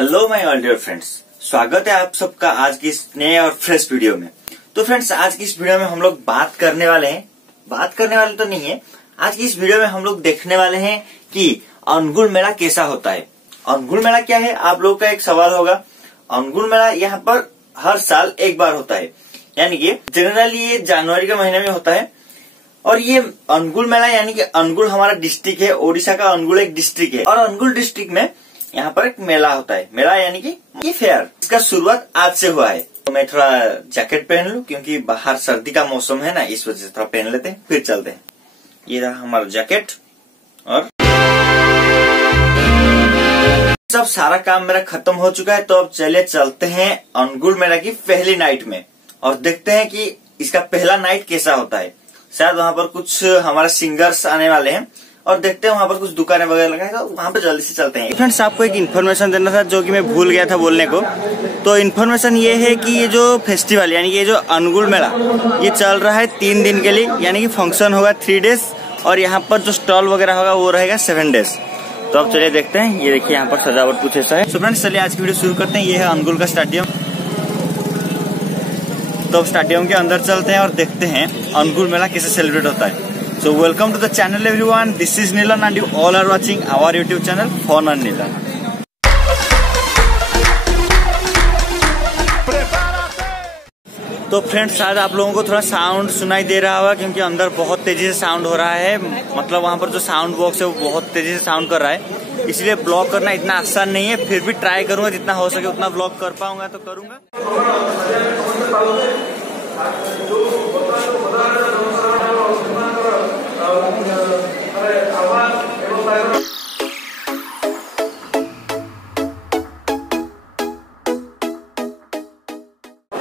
Hello my all dear friends, स्वागत है आप सबका आज की इस नए और फ्रेश वीडियो में। तो फ्रेंड्स, आज की इस वीडियो में हम लोग बात करने वाले तो नहीं है। आज की इस वीडियो में हम लोग देखने वाले हैं कि अनुगुल मेला कैसा होता है। अनुगुल मेला क्या है, आप लोगों का एक सवाल होगा। अनुगुल मेला यहाँ पर हर साल एक बार होता है, यानी कि जनरली ये जनवरी के महीने में होता है। और ये अनुगुल मेला यानी कि अनुगुल हमारा डिस्ट्रिक्ट है, ओडिशा का अनुगुल एक डिस्ट्रिक्ट है। और अनुगुल डिस्ट्रिक्ट में यहाँ पर एक मेला होता है। मेला यानी कि ये फेयर, इसका शुरुआत आज से हुआ है। तो मैं थोड़ा जैकेट पहन लूं क्योंकि बाहर सर्दी का मौसम है ना, इस वजह से थोड़ा पहन लेते हैं, फिर चलते हैं। ये रहा हमारा जैकेट। और सब सारा काम मेरा खत्म हो चुका है, तो अब चलिए चलते हैं अनुगुल मेला की पहली नाइट में और देखते हैं कि इसका पहला नाइट कैसा होता है। शायद वहां पर कुछ हमारे सिंगर्स आने वाले हैं और देखते हैं वहां पर कुछ दुकानें वगैरह लगाए, तो वहां पे जल्दी से चलते हैं। फ्रेंड्स, आपको एक इन्फॉर्मेशन देना था जो कि मैं भूल गया था बोलने को। तो इन्फॉर्मेशन ये है कि ये जो फेस्टिवल यानी कि ये जो अनुगुल मेला ये चल रहा है 3 दिन के लिए, यानी कि फंक्शन होगा 3 डेज और यहाँ पर जो स्टॉल वगैरह होगा वो रहेगा 7 डेज। तो अब चलिए देखते हैं। ये देखिए यहाँ पर सजावट कुछ ऐसा है। तो फ्रेंड्स, चलिए आज की वीडियो शुरू करते हैं। ये है अनुगुल का स्टेडियम। तो अब स्टेडियम के अंदर चलते हैं और देखते हैं अनुगुल मेला कैसे सेलिब्रेट होता है। So welcome to the channel everyone. This is Nilan and you all are watching our YouTube channel Fun and Nilan. तो फ्रेंड्स, शायद आप लोगों को थोड़ा साउंड सुनाई दे रहा होगा क्योंकि अंदर बहुत तेजी से साउंड हो रहा है। मतलब वहां पर जो साउंड बॉक्स है वो बहुत तेजी से साउंड कर रहा है, इसलिए ब्लॉग करना इतना आसान नहीं है। फिर भी ट्राई करूंगा, जितना हो सके उतना ब्लॉग कर पाऊंगा तो करूंगा।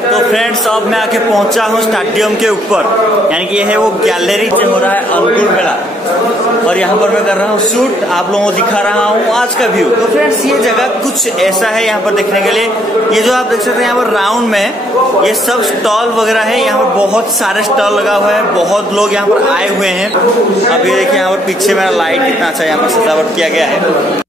तो फ्रेंड्स, अब मैं आके पहुंचा हूँ स्टेडियम के ऊपर, यानी कि ये है वो गैलरी जो हो रहा है अनुगुल मेला। और यहाँ पर मैं कर रहा हूँ शूट, आप लोगों को दिखा रहा हूँ आज का व्यू। तो फ्रेंड्स, ये जगह कुछ ऐसा है यहाँ पर देखने के लिए। ये जो आप देख सकते हैं यहाँ पर राउंड में ये सब स्टॉल वगैरह है। यहाँ पर बहुत सारे स्टॉल लगा हुआ है, बहुत लोग यहाँ पर आए हुए हैं। अब ये देखिए यहाँ पर पीछे मेरा लाइट कितना अच्छा यहाँ पर सजावट किया गया है।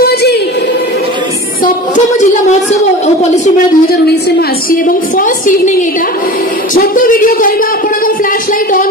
जेहेतु आज सप्तम जिला महोत्सव और पॉलिसी मेला 2019 में आसी एवं फर्स्ट इवनिंग एटा छोट वीडियो करबा आपन फ्लैश लाइट ऑन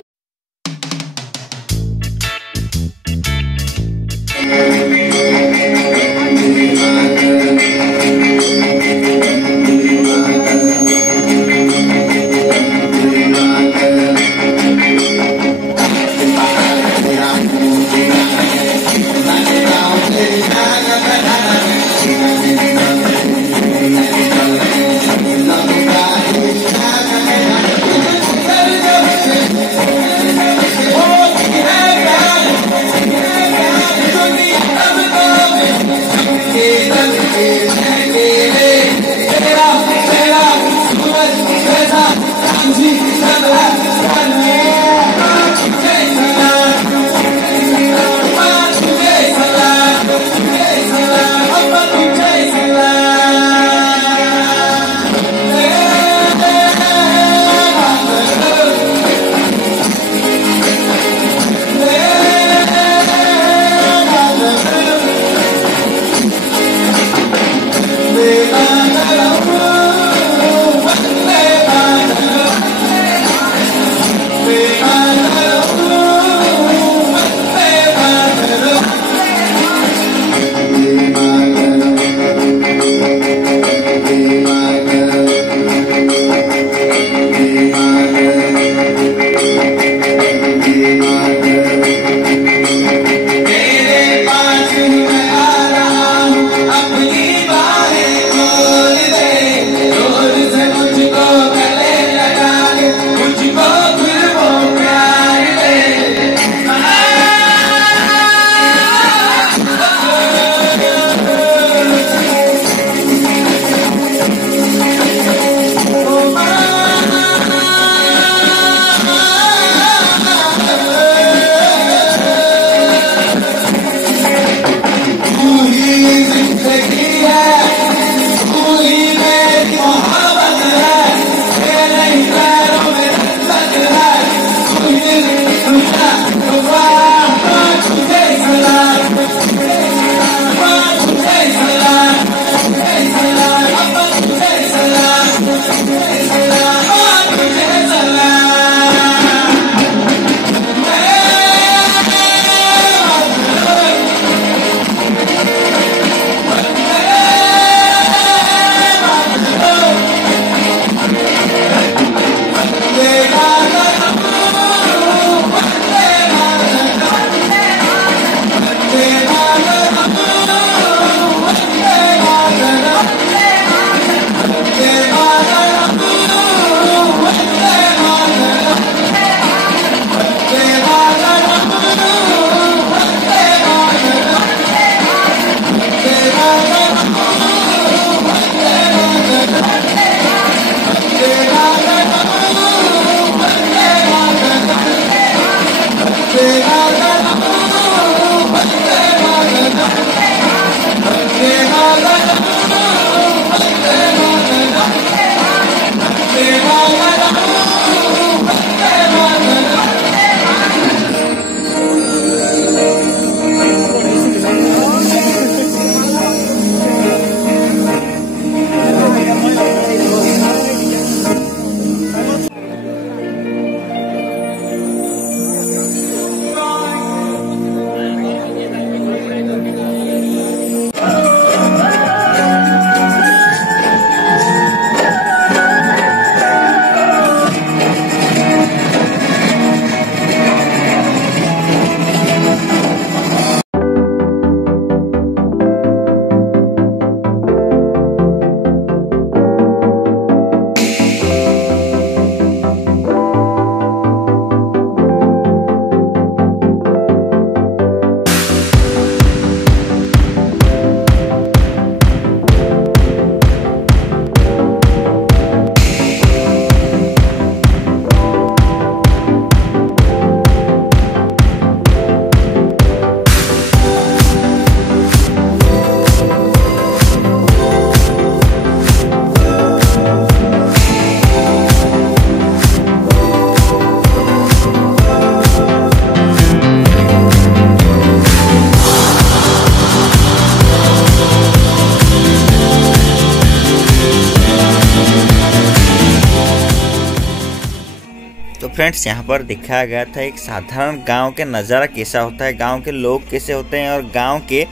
फ्रेंड्स यहाँ पर दिखाया गया था एक साधारण गांव के नज़ारा कैसा होता है, गांव के लोग कैसे होते हैं और गांव के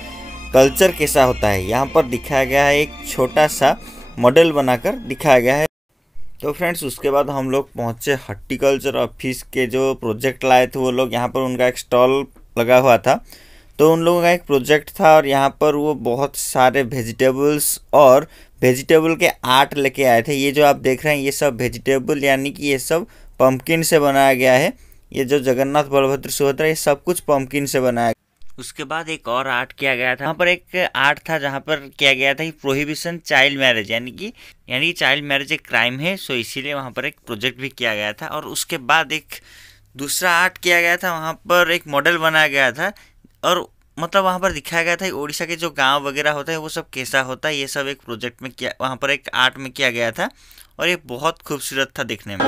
कल्चर कैसा होता है। यहाँ पर दिखाया गया है एक छोटा सा मॉडल बनाकर दिखाया गया है। तो फ्रेंड्स उसके बाद हम लोग पहुँचे हॉर्टिकल्चर ऑफिस के जो प्रोजेक्ट लाए थे वो लोग। यहाँ पर उनका एक स्टॉल लगा हुआ था, तो उन लोगों का एक प्रोजेक्ट था और यहाँ पर वो बहुत सारे वेजिटेबल्स और वेजिटेबल के आर्ट लेके आए थे। ये जो आप देख रहे हैं ये सब वेजिटेबल यानी कि ये सब पंपकिन से बनाया गया है। ये जो जगन्नाथ बलभद्र सुभद्रा ये सब कुछ पंपकिन से बनाया गया। उसके बाद एक और आर्ट किया गया था। वहाँ पर एक आर्ट था जहाँ पर किया गया था प्रोहिबिशन चाइल्ड मैरिज, यानी कि चाइल्ड मैरिज एक क्राइम है, सो इसीलिए वहाँ पर एक प्रोजेक्ट भी किया गया था। और उसके बाद एक दूसरा आर्ट किया गया था, वहाँ पर एक मॉडल बनाया गया था और मतलब वहाँ पर दिखाया गया था उड़ीसा के जो गांव वगैरह होता है वो सब कैसा होता है, ये सब एक प्रोजेक्ट में किया, वहाँ पर एक आर्ट में किया गया था और ये बहुत खूबसूरत था दिखने में।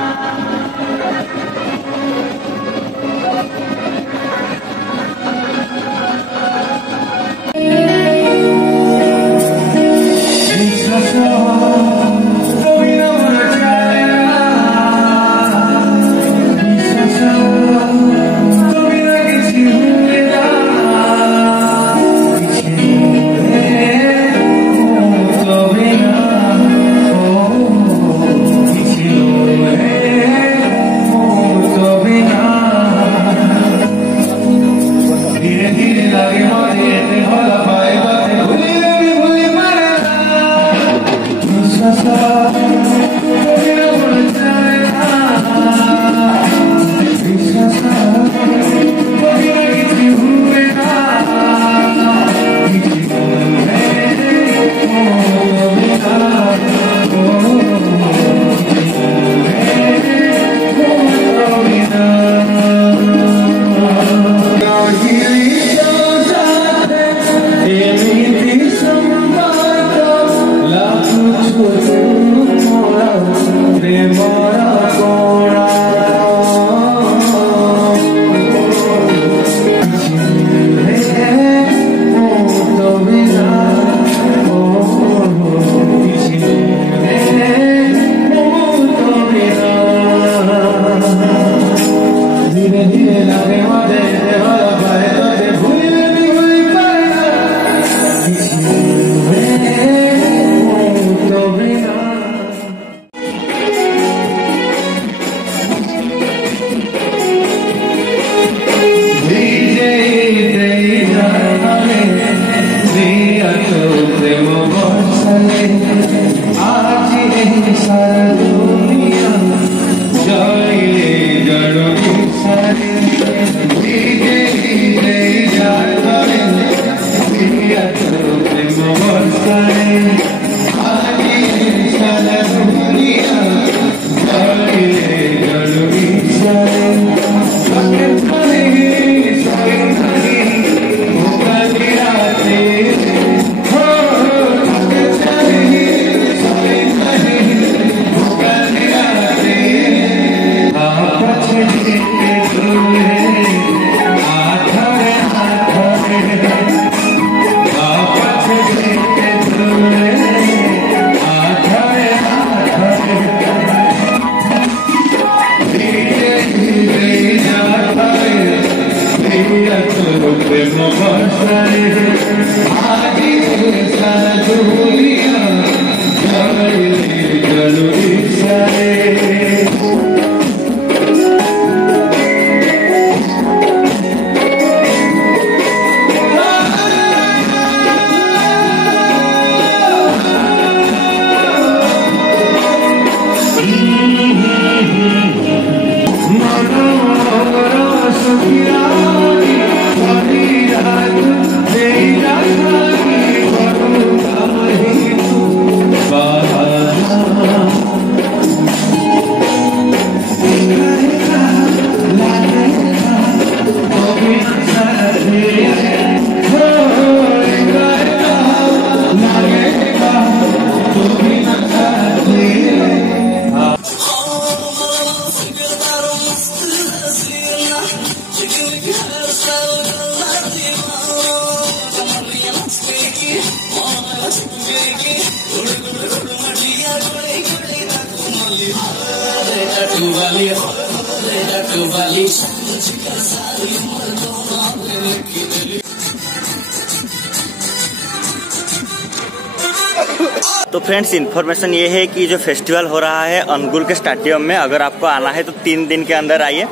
तो फ्रेंड्स इन्फॉर्मेशन ये है कि जो फेस्टिवल हो रहा है अनुगुल के स्टेडियम में, अगर आपको आना है तो 3 दिन के अंदर आइए।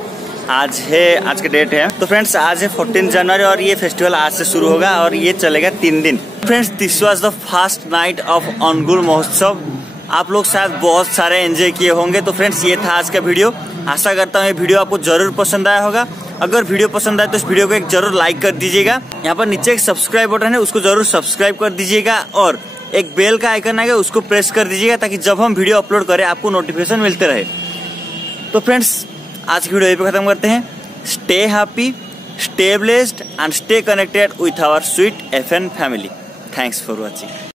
आज के डेट है। तो फ्रेंड्स आज है 14 जनवरी और ये फेस्टिवल आज से शुरू होगा और ये चलेगा 3 दिन। Friends this was the first night of Angul महोत्सव। आप लोग शायद बहुत सारे एंजॉय किए होंगे। तो फ्रेंड्स ये था आज का वीडियो। आशा करता हूँ ये वीडियो आपको जरूर पसंद आया होगा। अगर वीडियो पसंद आए तो इस वीडियो को एक जरूर लाइक कर दीजिएगा। यहाँ पर नीचे एक सब्सक्राइब बटन है, उसको जरूर सब्सक्राइब कर दीजिएगा और एक बेल का आइकन आएगा, उसको प्रेस कर दीजिएगा ताकि जब हम वीडियो अपलोड करें आपको नोटिफिकेशन मिलते रहे। तो फ्रेंड्स आज की वीडियो यहीं पे खत्म करते हैं। Stay happy, stay blessed and stay connected with our sweet FN family. Thanks for watching.